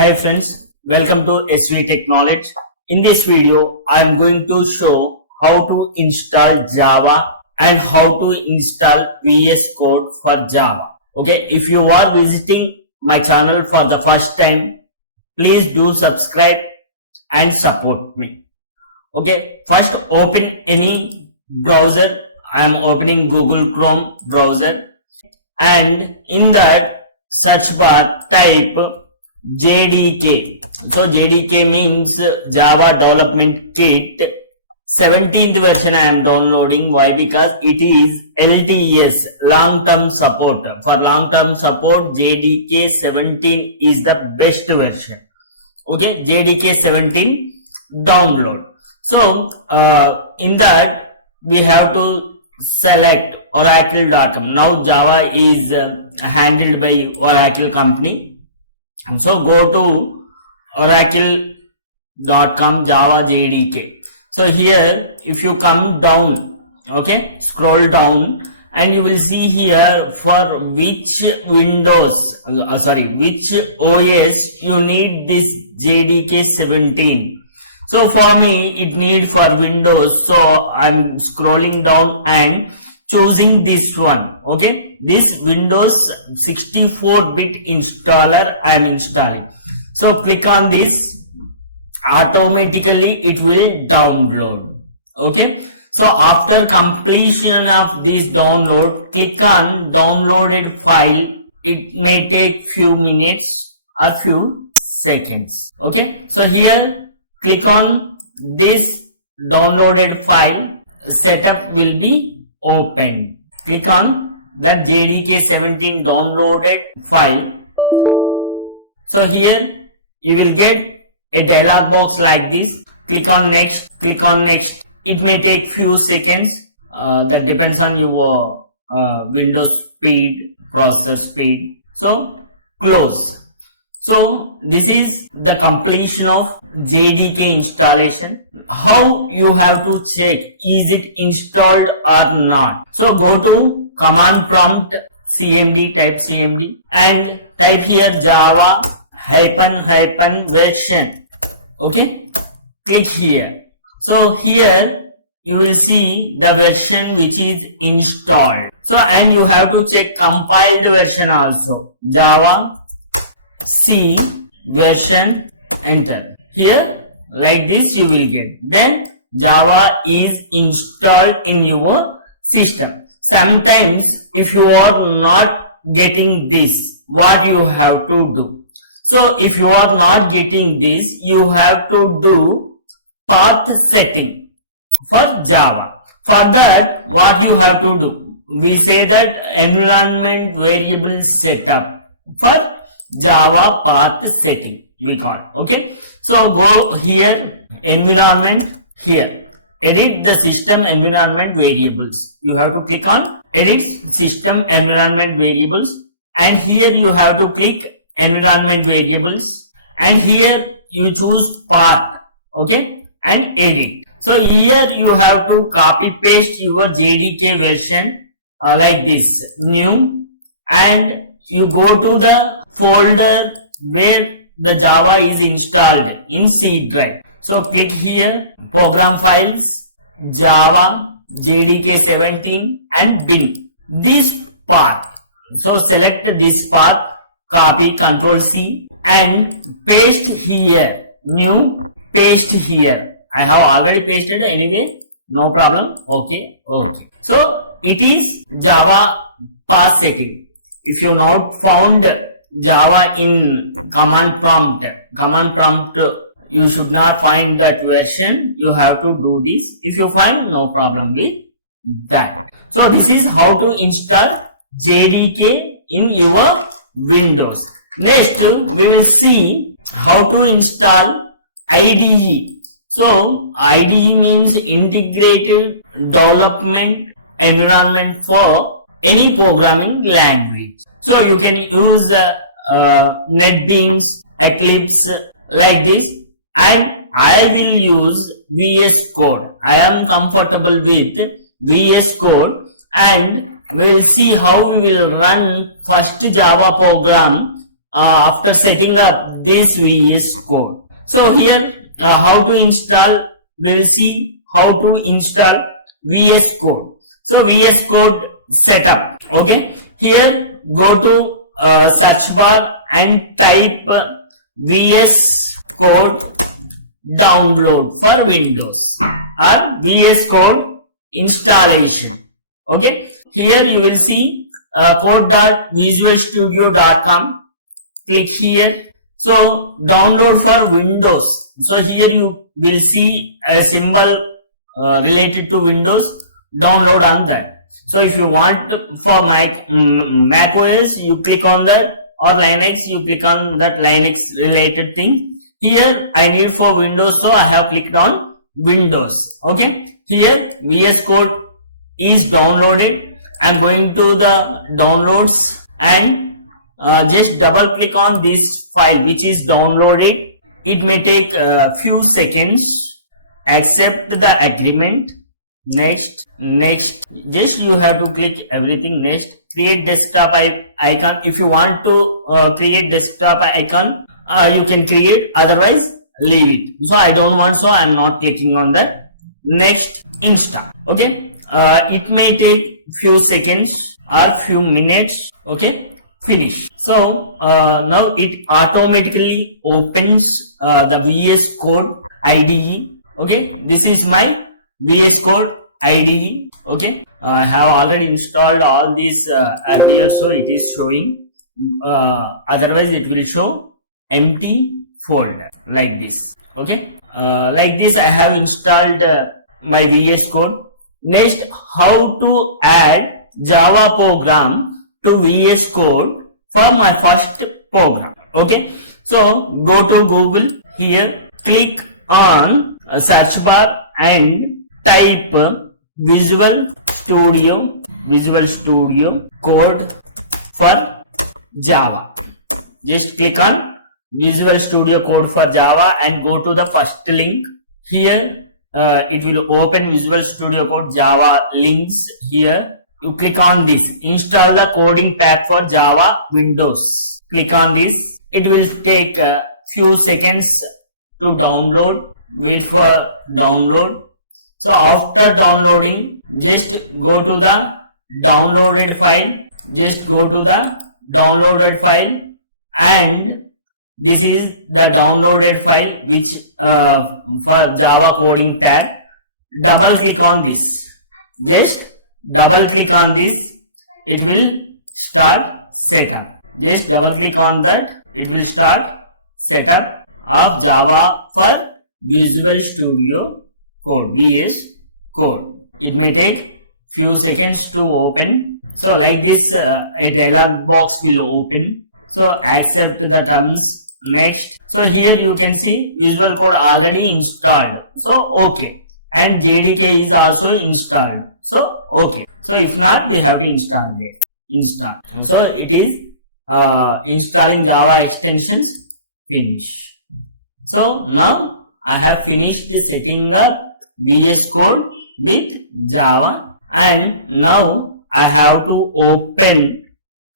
Hi friends, welcome to SV Tech Knowledge. In this video, I am going to show how to install Java and how to install VS Code for Java. Okay, if you are visiting my channel for the first time, please do subscribe and support me. Okay, first open any browser. I am opening Google Chrome browser, and in that search bar type JDK. So JDK means Java Development Kit. 17th version I am downloading. Why? Because it is LTS, long term support. For long term support, JDK 17 is the best version. Okay, JDK 17 download. So in that we have to select oracle.com. Now Java is handled by Oracle company. So go to oracle.com Java JDK. So here if you come down, okay, scroll down, and you will see here for which Windows, which OS you need this JDK 17. So for me it need for Windows, so I'm scrolling down and choosing this one. Okay, this Windows 64-bit installer I am installing. So click on this, automatically it will download. Okay, so after completion of this download, click on downloaded file. It may take few minutes or few seconds. Okay, so here click on this downloaded file, setup will be opened. Click on that JDK 17 downloaded file. So here you will get a dialog box like this. Click on next, click on next. It may take few seconds, that depends on your Windows speed, processor speed. So close. So this is the completion of JDK installation. How you have to check is it installed or not? So go to command prompt cmd, type cmd and type here Java -- version. Okay, click here. So here you will see the version which is installed. So and you have to check compiled version also. Java C version, enter. Here like this you will get. Then Java is installed in your system. Sometimes if you are not getting this, what you have to do? So if you are not getting this, you have to do path setting for Java. For that, what you have to do? We say that environment variable setup for Java path setting we call. Okay, so go here, environment, here edit the system environment variables. You have to click on edit system environment variables, and here you have to click environment variables, and here you choose path. Okay, and edit. So here you have to copy paste your JDK version like this, new, and you go to the folder where the Java is installed in C drive. So click here, program files, Java, JDK 17 and bin. This path. So select this path, copy, Ctrl C and paste here, new, paste here. I have already pasted anyway, no problem. Okay, okay. So it is Java path setting. If you not found Java in command prompt, you should not find that version. You have to do this. If you find, no problem with that. So this is how to install JDK in your Windows. Next we will see how to install IDE. So IDE means integrated development environment for any programming language. So you can use NetBeans, Eclipse like this, and I will use VS Code. I am comfortable with VS Code, and we will see how we will run first Java program after setting up this VS Code. So here how to install, we will see how to install VS Code. So VS Code setup. Okay, here go to search bar and type VS Code download for Windows or VS Code installation. Okay, here you will see code.visualstudio.com. Click here. So download for Windows. So here you will see a symbol related to Windows. Download on that. So if you want for Mac OS, you click on that, or Linux, you click on that Linux related thing. Here I need for Windows, so I have clicked on Windows. Okay, here VS Code is downloaded. I am going to the downloads and just double click on this file which is downloaded. It may take a few seconds. Accept the agreement. Next, just you have to click everything. Next, create desktop icon. If you want to create desktop icon, you can create, otherwise leave it. So I don't want, so I am not clicking on that. Next, install. Okay, it may take few seconds or few minutes. Okay, finish. So now it automatically opens the VS Code IDE. Okay, this is my VS Code IDE. Okay, I have already installed all these here, so it is showing. Otherwise, it will show empty folder like this. Okay, like this I have installed my VS Code. Next, how to add Java program to VS Code for my first program. Okay, so go to Google. Here, click on search bar and type Visual Studio Code for Java. Just click on Visual Studio Code for Java and go to the first link. Here it will open Visual Studio Code Java links. Here you click on this, install the coding pack for Java Windows. Click on this. It will take a few seconds to download. Wait for download. So after downloading, just go to the downloaded file. Just go to the downloaded file, and this is the downloaded file which for Java coding pack. Double click on this. Just double click on this. It will start setup. Just double click on that. It will start setup of Java for Visual Studio Code, VS Code. It may take few seconds to open. So like this, a dialog box will open. So accept the terms. Next. So here you can see Visual Code already installed. So okay. And JDK is also installed. So okay. So if not, we have to install it. Install. So it is installing Java extensions. Finish. So now I have finished setting up VS Code with Java, and now I have to open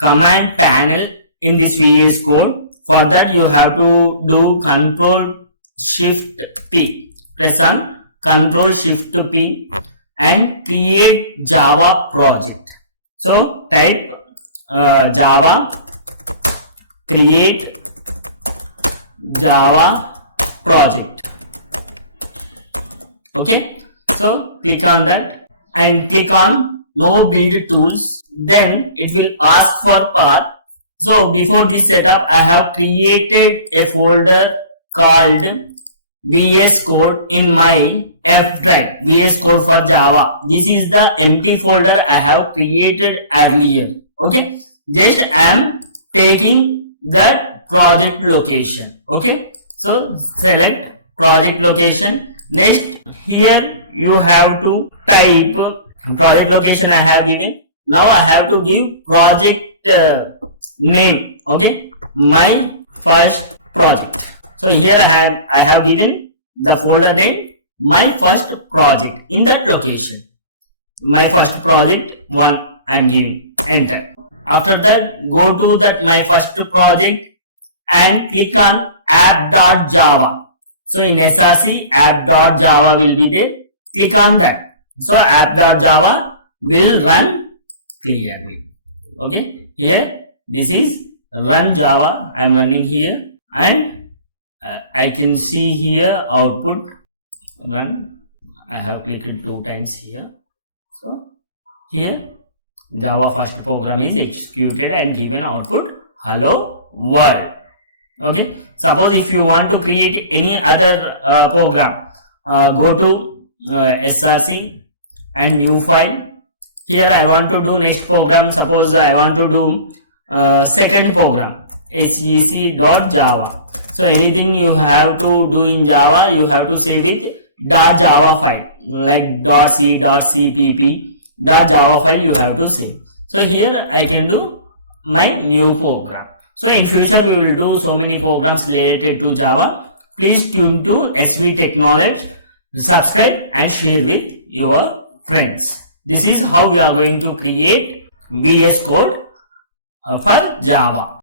command panel in this VS Code. For that you have to do Ctrl Shift P. Press on Ctrl Shift P and create Java project. So type Java, create Java project. Okay, so click on that and click on no build tools. Then it will ask for path. So before this setup, I have created a folder called VS Code in my F drive, VS Code for Java. This is the empty folder I have created earlier. Okay, just I am taking that project location. Okay, so select project location. Next, here you have to type project location I have given. Now I have to give project name. Okay, my first project. So here I have given the folder name my first project in that location. My first project 1 I am giving. Enter. After that, go to that my first project and click on app.java. So in SRC, app.java will be there. Click on that. So app.java will run clearly. Okay. Here, this is run Java. I am running here and I can see here output run. I have clicked 2 times here. So here Java first program is executed and given output hello world. Okay. Suppose if you want to create any other program, go to SRC and new file. Here I want to do next program. Suppose I want to do second program, sec.java. So anything you have to do in Java, you have to save it .java file, like .c, .cpp, .java file you have to save. So here I can do my new program. So in future we will do so many programs related to Java. Please tune to SV Technology, subscribe and share with your friends. This is how we are going to create VS Code for Java.